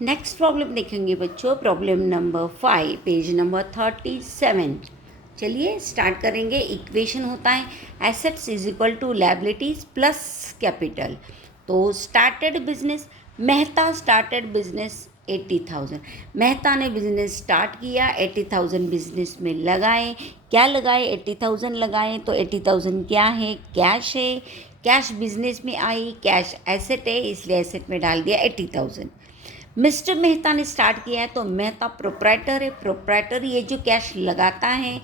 Next problem देखेंगे बच्चों, problem number 5, page number 37। चलिए स्टार्ट करेंगे। इक्वेशन होता है assets is equal to liabilities plus capital. तो started business, Mehta started business 80,000। Mehta ने बिजनेस स्टार्ट किया, 80,000 बिजनेस में लगाए। क्या लगाए? 80,000 लगाए। तो 80,000 क्या है? कैश है। कैश बिजनेस में आई, कैश एसेट है, इसलिए एसेट में डाल दिया 80,000। मिस्टर मेहता ने स्टार्ट किया है, तो मेहता प्रोप्राइटर है। प्रोप्राइटर ये जो कैश लगाता है,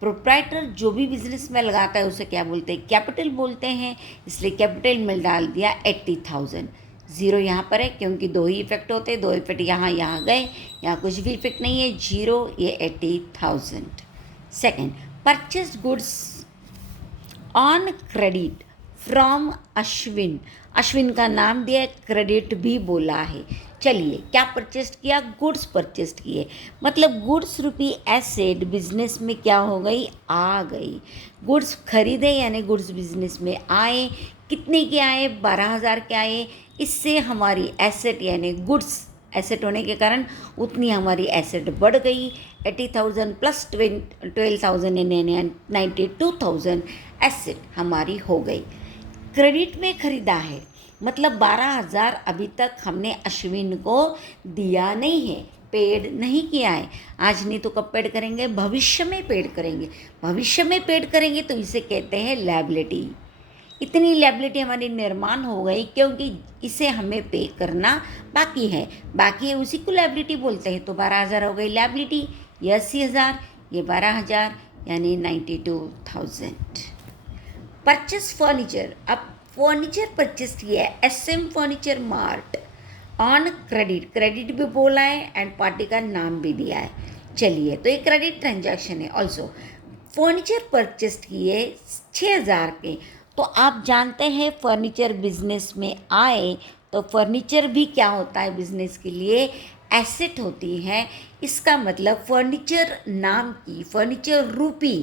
प्रोप्राइटर जो भी बिजनेस में लगाता है उसे क्या बोलते हैं? कैपिटल बोलते हैं। इसलिए कैपिटल में डाल दिया 80,000। ज़ीरो यहाँ पर है क्योंकि दो ही इफेक्ट होते हैं, दो इफेक्ट यहाँ गए, यहाँ कुछ भी इफेक्ट नहीं है, जीरो, ये 80,000। Second, purchased goods on credit from Ashwin. Ashwin का नाम दिया है, क्रेडिट भी बोला है। चलिए क्या परचेस्ट किया? गुड्स परचेस्ट किए, मतलब गुड्स रूपी एसेट बिजनेस में क्या हो गई? आ गई। गुड्स खरीदे यानी गुड्स बिजनेस में आए। कितने के आए? 12,000 के आए। इससे हमारी एसेट यानी गुड्स एसेट होने के कारण उतनी हमारी एसेट बढ़ गई। 80,000 प्लस 12,000 यानी 92,000 एसेट हमारी हो गई। क्रेडिट में खरीदा है, मतलब 12,000 अभी तक हमने अश्विन को दिया नहीं है, पेड नहीं किया है। आज नहीं तो कब पेड करेंगे? भविष्य में पेड करेंगे। भविष्य में पेड करेंगे तो इसे कहते हैं लायबिलिटी। इतनी लायबिलिटी हमारी निर्माण हो गई क्योंकि इसे हमें पे करना बाकी है। बाकी है उसी को लायबिलिटी बोलते हैं। तो 12,000 हो गई लायबिलिटी, ये 80,000, ये 12,000 यानी 92,000। परचेस फर्नीचर, अब फर्नीचर परचेस किया है SM furniture mart on credit. Credit भी बोला है एंड पार्टी का नाम भी दिया है। चलिए तो ये क्रेडिट ट्रांजैक्शन है। ऑल्सो फर्नीचर परचेस किए 6,000 के। तो आप जानते हैं फर्नीचर बिजनेस में आए तो फर्नीचर भी क्या होता है? बिजनेस के लिए एसेट होती है। इसका मतलब फर्नीचर नाम की, फर्नीचर रूपी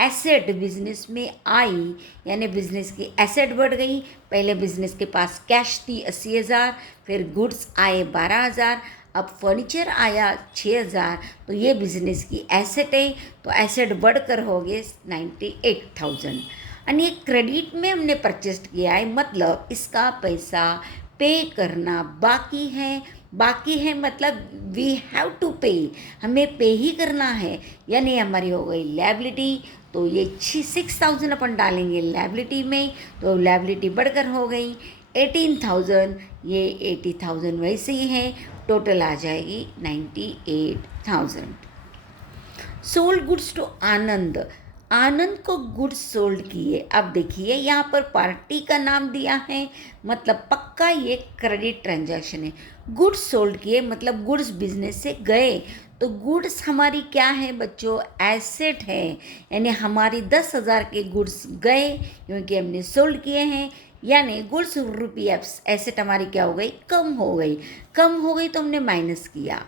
एसेट बिजनेस में आई यानी बिजनेस की एसेट बढ़ गई। पहले बिजनेस के पास कैश थी 80,000, फिर गुड्स आए 12,000, अब फर्नीचर आया 6,000, तो ये बिजनेस की एसेट है। तो एसेट बढ़कर हो गए 98,000। और ये क्रेडिट में हमने परचेस्ट किया है, मतलब इसका पैसा पे करना बाकी है। बाकी है मतलब वी हैव टू पे, हमें पे ही करना है, यानी हमारी हो गई लायबिलिटी। तो ये 6,000 अपन डालेंगे लायबिलिटी में, तो लायबिलिटी बढ़कर हो गई 18,000, ये 80,000 वैसे ही है, टोटल आ जाएगी 98,000। सोल्ड गुड्स टू आनंद, आनंद को गुड्स सोल्ड किए। अब देखिए यहाँ पर पार्टी का नाम दिया है, मतलब पक्का ये क्रेडिट ट्रांजैक्शन है। गुड्स सोल्ड किए मतलब गुड्स बिजनेस से गए। तो गुड्स हमारी क्या है बच्चों? एसेट है, यानी हमारी 10,000 के गुड्स गए क्योंकि हमने सोल्ड किए हैं, यानी गुड्स रूपी एसेट हमारी क्या हो गई? कम हो गई। कम हो गई तो हमने माइनस किया।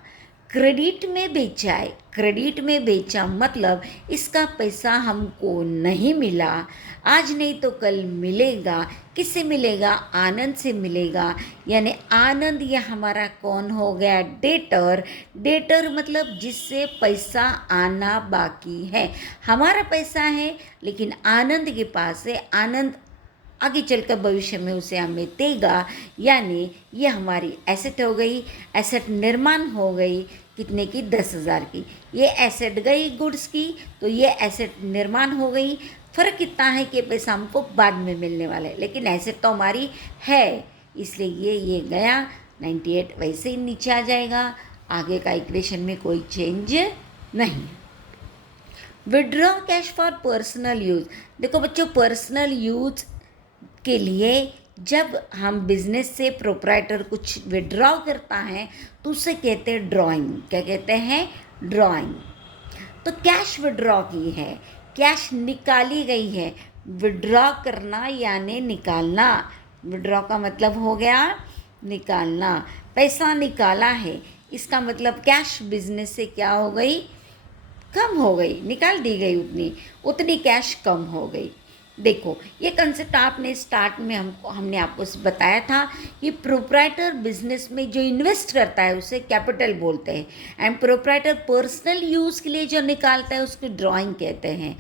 क्रेडिट में बेचा है, क्रेडिट में बेचा मतलब इसका पैसा हमको नहीं मिला, आज नहीं तो कल मिलेगा। किससे मिलेगा? आनंद से मिलेगा। यानी आनंद ये हमारा कौन हो गया? डेटर। डेटर मतलब जिससे पैसा आना बाकी है। हमारा पैसा है लेकिन आनंद के पास है, आनंद आगे चलकर भविष्य में उसे हमें देगा, यानी ये हमारी एसेट हो गई। एसेट निर्माण हो गई कितने की? 10,000 की। ये एसेट गई गुड्स की, तो ये एसेट निर्माण हो गई। फ़र्क कितना है कि पैसा हमको बाद में मिलने वाला है, लेकिन एसेट तो हमारी है, इसलिए ये गया 98 वैसे ही नीचे आ जाएगा। आगे का इक्वेशन में कोई चेंज नहीं। Withdraw cash for personal use, देखो बच्चों पर्सनल यूज़ के लिए जब हम बिजनेस से प्रोप्राइटर कुछ विड्रॉ करता है तो उसे कहते हैं ड्राइंग। क्या कहते हैं? ड्राइंग। तो कैश विड्रॉ की है, कैश निकाली गई है। विड्रॉ करना यानी निकालना, विड्रॉ का मतलब हो गया निकालना। पैसा निकाला है, इसका मतलब कैश बिजनेस से क्या हो गई? कम हो गई, निकाल दी गई, उतनी उतनी कैश कम हो गई। देखो ये कंसेप्ट आपने स्टार्ट में हमने आपको बताया था कि प्रोप्राइटर बिजनेस में जो इन्वेस्ट करता है उसे कैपिटल बोलते हैं, एंड प्रोप्राइटर पर्सनल यूज़ के लिए जो निकालता है उसको ड्राइंग कहते हैं।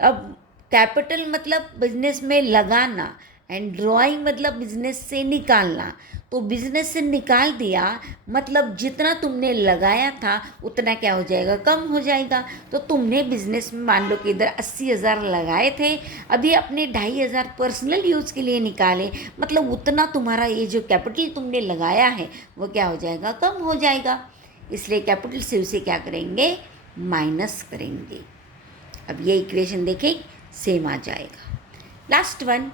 अब कैपिटल मतलब बिजनेस में लगाना एंड ड्राइंग मतलब बिजनेस से निकालना। तो बिजनेस से निकाल दिया मतलब जितना तुमने लगाया था उतना क्या हो जाएगा, कम हो जाएगा। तो तुमने बिजनेस में मान लो कि इधर 80,000 लगाए थे, अभी अपने 2,500 पर्सनल यूज़ के लिए निकाले, मतलब उतना तुम्हारा ये जो कैपिटल तुमने लगाया है वो क्या हो जाएगा, कम हो जाएगा। इसलिए कैपिटल से उसे क्या करेंगे, माइनस करेंगे। अब ये इक्वेशन देखें, सेम आ जाएगा। Last one,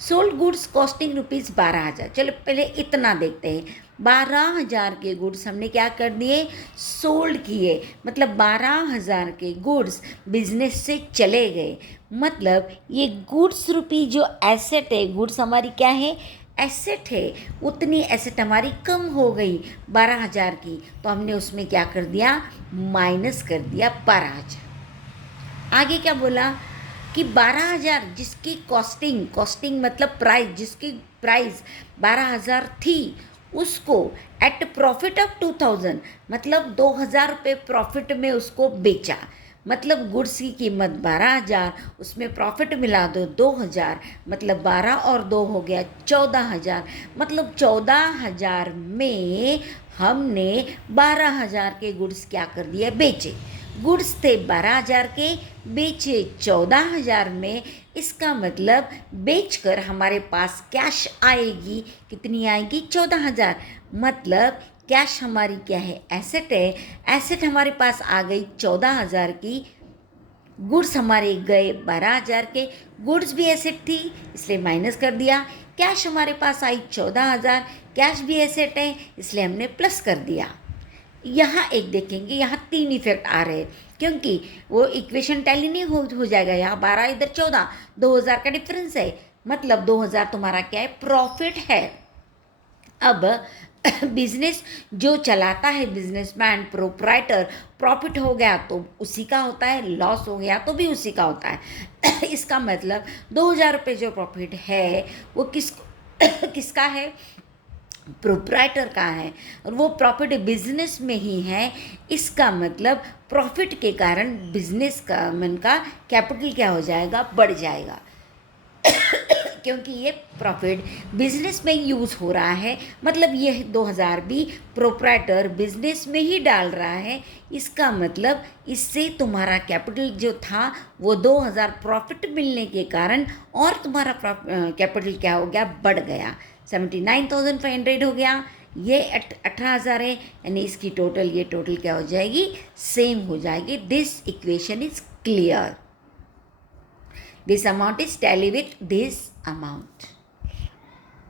sold goods costing ₹12,000। चलो पहले इतना देखते हैं। 12,000 के गुड्स हमने क्या कर दिए, सोल्ड किए, मतलब 12,000 के गुड्स बिजनेस से चले गए। मतलब ये गुड्स रूपी जो एसेट है, गुड्स हमारी क्या है, एसेट है, उतनी एसेट हमारी कम हो गई 12,000 की, तो हमने उसमें क्या कर दिया, माइनस कर दिया 12,000। आगे क्या बोला कि 12,000 जिसकी कॉस्टिंग मतलब प्राइस, जिसकी प्राइस 12,000 थी उसको एट प्रॉफिट ऑफ 2,000 मतलब 2,000 रुपये प्रॉफिट में उसको बेचा। मतलब गुड्स की कीमत 12,000, उसमें प्रॉफिट मिला दो 2,000, मतलब 12 और 2 हो गया 14,000। मतलब 14,000 में हमने 12,000 के गुड्स क्या कर दिए, बेचे। गुड्स थे 12,000 के, बेचे 14,000 में। इसका मतलब बेचकर हमारे पास कैश आएगी, कितनी आएगी, 14,000। मतलब कैश हमारी क्या है, एसेट है, एसेट हमारे पास आ गई 14,000 की, गुड्स हमारे गए 12,000 के, गुड्स भी एसेट थी इसलिए माइनस कर दिया। कैश हमारे पास आई 14,000, कैश भी एसेट है इसलिए हमने प्लस कर दिया। यहाँ एक देखेंगे, यहाँ 3 इफेक्ट आ रहे हैं क्योंकि वो इक्वेशन टैली नहीं हो जाएगा। यहाँ 12 इधर 14, 2,000 का डिफरेंस है, मतलब 2,000 तुम्हारा क्या है, प्रॉफिट है। अब बिजनेस जो चलाता है बिजनेसमैन, प्रोप्राइटर, प्रॉफिट हो गया तो उसी का होता है, लॉस हो गया तो भी उसी का होता है। इसका मतलब 2,000 रुपये जो प्रॉफिट है वो किसका है, प्रोप्राइटर का है, और वो प्रॉफिट बिजनेस में ही है। इसका मतलब प्रॉफिट के कारण बिजनेस का मन का कैपिटल क्या हो जाएगा, बढ़ जाएगा। क्योंकि ये प्रॉफिट बिजनेस में यूज़ हो रहा है, मतलब ये 2,000 भी प्रोप्राइटर बिजनेस में ही डाल रहा है। इसका मतलब इससे तुम्हारा कैपिटल जो था वो 2,000 प्रॉफिट मिलने के कारण और तुम्हारा कैपिटल क्या हो गया, बढ़ गया, 79,500 हो गया। ये 18,000 है, यानी इसकी टोटल, ये टोटल क्या हो जाएगी, सेम हो जाएगी। This equation is clear. This amount is tally with this amount.